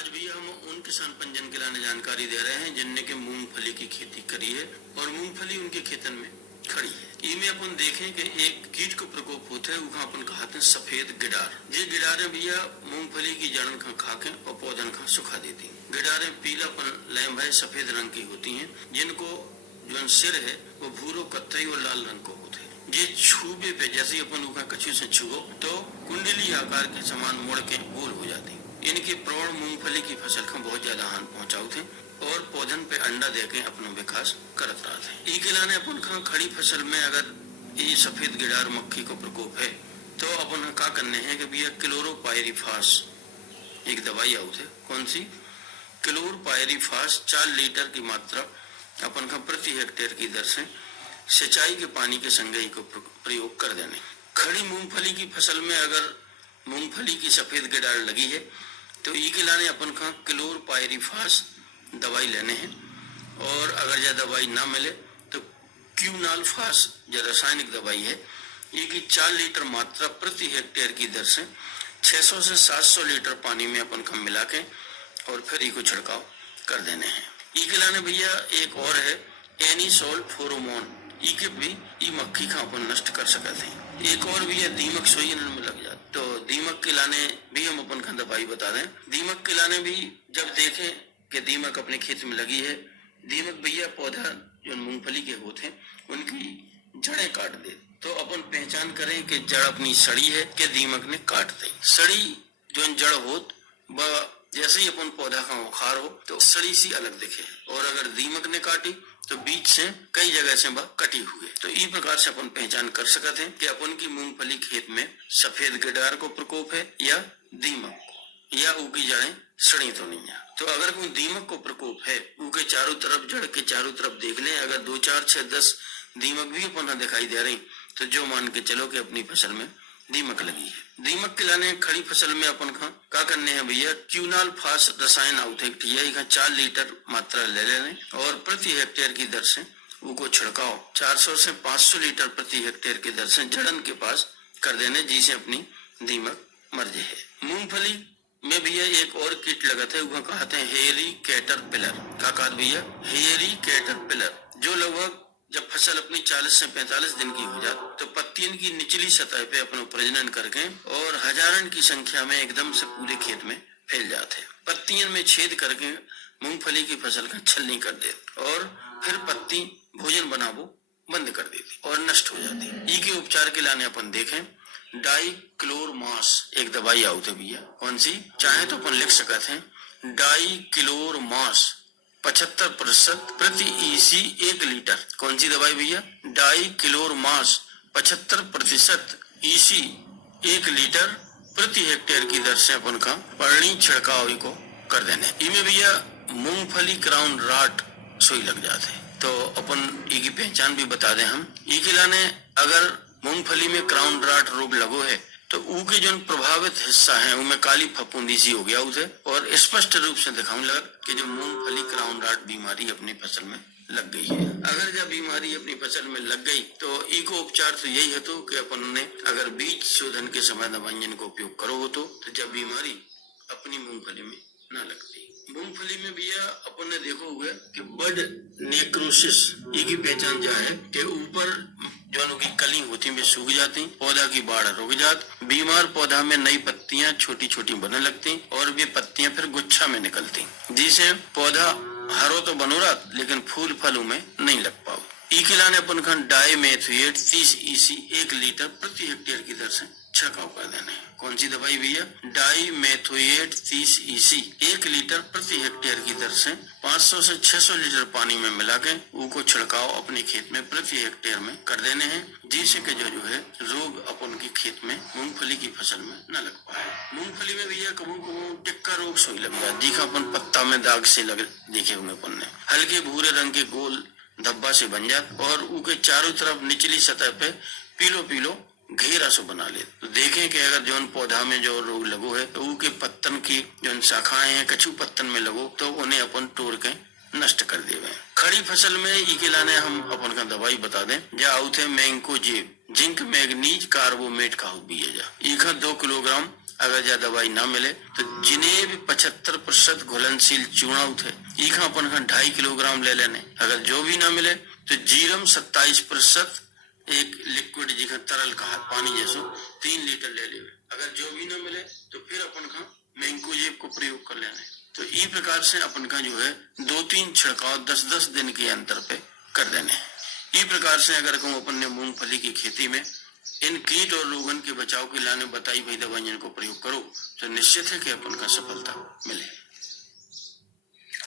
आज भैया हम उन किसान पंजन के लाने जानकारी दे रहे हैं जिनने के मूंगफली की खेती करी है और मूंगफली उनके खेतन में खड़ी है। इनमें अपन देखें कि एक कीट को प्रकोप होता है, वहाँ अपन कहते हैं सफेद गिडार। ये गिडारें भैया मूंगफली की जड़न का खाके और पौधन का सुखा देती। गिडारें पीलापन लैम्ब है सफेद रंग की होती हैं, जिनको जो सिर है वो भूरो कत्थई और लाल रंग को होते हैं। ये छूबे पे जैसे अपन उनका कछू से छुओ तो कुंडली आकार के समान मुड़ के गोल हो जाती। इनके प्रौढ़ मूंगफली की फसल को बहुत ज्यादा हानि पहुंचाऊ थे और पौधन पे अंडा देके अपना विकास करत रहा थे। ई लाने अपन खड़ी फसल में अगर ये सफेद गिडार मक्खी को प्रकोप है तो अपन का करने हैं कि भैया क्लोरोपाइरिफास एक दवाई आऊ थे। कौन सी? क्लोरोपाइरिफास 4 लीटर की मात्रा अपन का प्रति हेक्टेयर की दर से सिंचाई के पानी के संगही को प्रयोग कर देने। खड़ी मूंगफली की फसल में अगर मूंगफली की सफेद गिडार लगी है तो ई के लाने अपन का क्लोरोपाइरिफास दवाई लेने हैं और अगर यह दवाई ना मिले तो क्यूनाल्फास जो रासायनिक दवाई है ये की 4 लीटर मात्रा प्रति हेक्टेयर की दर से 600 से 700 लीटर पानी में अपन का मिला के और फिर ई को छिड़काव कर देने हैं। ई के लाने भैया एक और है एनिसोल फेरोमोन। ई के भी ई मक्खी का अपन नष्ट कर सकते हैं। एक और भी है दीमक सोई में लग जाए तो दीमक के लाने भी हम अपन का दवाई बता दें। दीमक के लाने भी जब देखें कि दीमक अपने खेत में लगी है, दीमक भैया पौधा जो मूंगफली के होते हैं उनकी जड़ें काट दे तो अपन पहचान करें कि जड़ अपनी सड़ी है कि दीमक ने काट दी। सड़ी जो जड़ हो वह जैसे ही अपन पौधा का उखाड़ हो तो सड़ी सी अलग दिखे और अगर दीमक ने काटी तो बीच से कई जगह से वह कटी हुई। तो इस प्रकार से अपन पहचान कर सकते हैं कि अपन की मूंगफली खेत में सफेद गिडार को प्रकोप है या दीमक को, या उनकी जड़ें सड़ी तो नहीं है। तो अगर कोई दीमक को प्रकोप है उनके चारों तरफ जड़ के चारों तरफ देख लें, अगर 2, 4, 6, 10 दीमक भी अपन दिखाई दे रही तो जो मान के चलो कि अपनी फसल में दीमक लगी है। दीमक के लाने खड़ी फसल में अपन का करने हैं भैया क्यूनाल्फास रसायन आउट है 4 लीटर मात्रा ले लेने और प्रति हेक्टेयर की दर से उनको छिड़काव 400 से 500 लीटर प्रति हेक्टेयर की दर से जड़न के पास कर देने, जिसे अपनी दीमक मर जाए। मूंगफली में भैया एक और कीट लगता है, वह कहते हैं हेयरी कैटरपिलर। का कहते भैया हेयरी कैटरपिलर, जो लगभग जब फसल अपनी 40 से 45 दिन की हो जाती तो पत्तियों की निचली सतह पे अपना प्रजनन करके और हजारन की संख्या में एकदम से पूरे खेत में फैल जाते। पत्तियों में छेद करके मूंगफली की फसल का छलनी कर दे और फिर पत्ती भोजन बनाबो बंद कर देती और नष्ट हो जाती। ई के उपचार के लाने अपन देखें डाइक्लोरमास एक दवाई आउट है भैया। कौन सी? चाहे तो अपन लिख सकते हैं डाइक्लोरमास 75% प्रति ईसी 1 लीटर। कौन सी दवाई भैया? डाइक्लोरमास 75% ईसी 1 लीटर प्रति हेक्टेयर की दर से अपन का पर्णी छिड़काव को कर देने। इनमें भैया मूंगफली क्राउन राट सोई लग जाते तो अपन ई की पहचान भी बता दें हम। ई के लाने अगर मूंगफली में क्राउन राट रोग लगो है तो उनके जो प्रभावित हिस्सा है उनमें काली फफूंदी सी हो गया उसे और स्पष्ट रूप से दिखाऊं लगा कि जो मूंगफली क्राउन राट बीमारी अपनी फसल में लग गई है। अगर जब बीमारी अपनी फसल में लग गई तो इको उपचार तो यही है तो कि अपन ने अगर बीज शोधन के समय दवाइयन का उपयोग करो हो तो जब बीमारी अपनी मूंगफली में न लगती। मूंगफली में भैया अपन ने देखो हुआ कि बड नेक्रोसिस की पहचान जो है कि ऊपर जो उनकी कली होती वे सूख जाती, पौधा की बाढ़ रुक जाती, बीमार पौधा में नई पत्तियां छोटी छोटी बनने लगती और वे पत्तियां फिर गुच्छा में निकलती, जिसे पौधा हरो तो बनो रहा लेकिन फूल फलों में नहीं लग पाओ। ई के लाने अपन का डाइमेथोएट 30 ईसी 1 लीटर प्रति हेक्टेयर की दर से छिड़काव कर देना है। कौन सी दवाई भैया? डाइमेथोएट 30 ईसी 1 लीटर प्रति हेक्टेयर की दर से 500 से 600 लीटर पानी में मिला के उनको छिड़काव अपने खेत में प्रति हेक्टेयर में कर देने हैं, जिससे कि जो है रोग अपन के खेत में मूंगफली की फसल में न लग पाए। मूंगफली में भैया कबू टिक्का रोग सोई लग जाए, जी अपन पत्ता में दाग से लगे देखे हुए अपन ने हल्के भूरे रंग के गोल धब्बा से बन जात और उनके चारों तरफ निचली सतह पे पीलो पीलो घेरा सो बना ले। तो देखें कि अगर जौन पौधा में जो रोग लगो है तो उनके पत्तन की जो शाखाएं हैं कछु पत्तन में लगो तो उन्हें अपन तोड़ के नष्ट कर देवे। खड़ी फसल में ई के लाने हम अपन का दवाई बता दें जा आउट है मैंकोजेब जिंक मैग्नीज कार्बोमेट का भी है जा 2 किलोग्राम अगर ज्यादा दवाई ना मिले तो जिन्हें भी 75% घुलनशील चूना थे इखा अपन 2.5 किलोग्राम ले लेने। अगर जो भी ना मिले तो जीरम 27% एक लिक्विड जिखा तरल कहा पानी जैसो 3 लीटर ले लेवे। अगर जो भी ना मिले तो फिर अपन का मैंकोजेब को प्रयोग कर लेना। तो इस प्रकार से अपन का जो है 2-3 छिड़काव 10-10 दिन के अंतर पे कर देने। इस प्रकार से अगर कहूँ अपन ने मूंगफली की खेती में इन कीट और रोगन के बचाव के लाने बताई हुई दवाइयों को प्रयोग करो तो निश्चित है कि अपन का सफलता मिले।